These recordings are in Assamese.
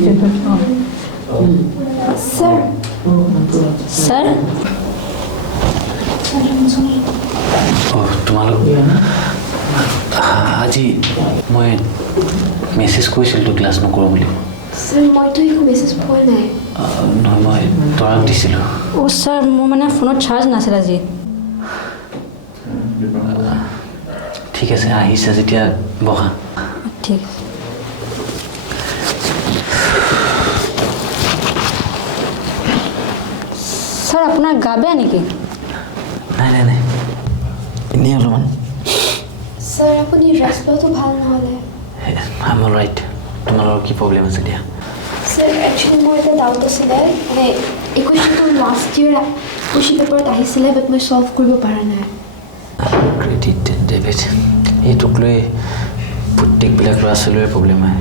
Sir. Sir? তোমালোক আজি মই মেছেজ কৰিছিলোঁ ক্লাছ নকৰোঁ বুলি Sir, মইতো একো মেছেজ পোৱা নাই নহয় মই তৰাক দিছিলোঁ ছাৰ মোৰ মানে ফোনত চাৰ্জ নাছিল আজি ঠিক আছে আহিছে যেতিয়া বহা ঠিক আছে ছাৰ আপোনাৰ গা বেয়া নেকি নাই নাই নাই এনেই অলপমান ছাৰ আপুনি ৰেষ্ট লোৱাটো ভাল নহ'লে আই এম অলৰাইট তোমালোকৰ কি প্ৰব্লেম আছে দিয়া ছাৰ একচুৱেলি মোৰ এটা ডাউট আছিলে মানে ইকুৱেশ্যনটো লাষ্ট ইয়েৰ কুৱেশ্যন পেপাৰত আহিছিলে বাট মই ছল্ভ কৰিব পৰা নাই ক্ৰেডিট ডেবিট এইটোক লৈ প্ৰত্যেকবিলাক ল'ৰা ছোৱালীৰে প্ৰব্লেম হয়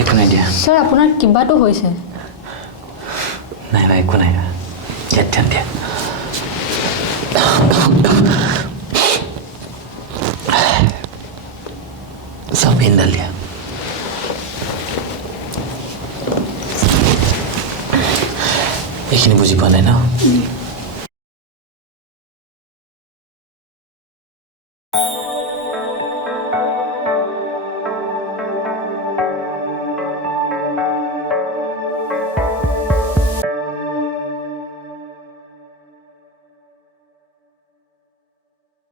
একো নাই দিয়া ছাৰ আপোনাৰ কিবাটো হৈছে নাই নাই একো নাই ইয়াত ধ্যান দিয়া চব ইন্দাল দিয়া এইখিনি বুজি পোৱা নাই ন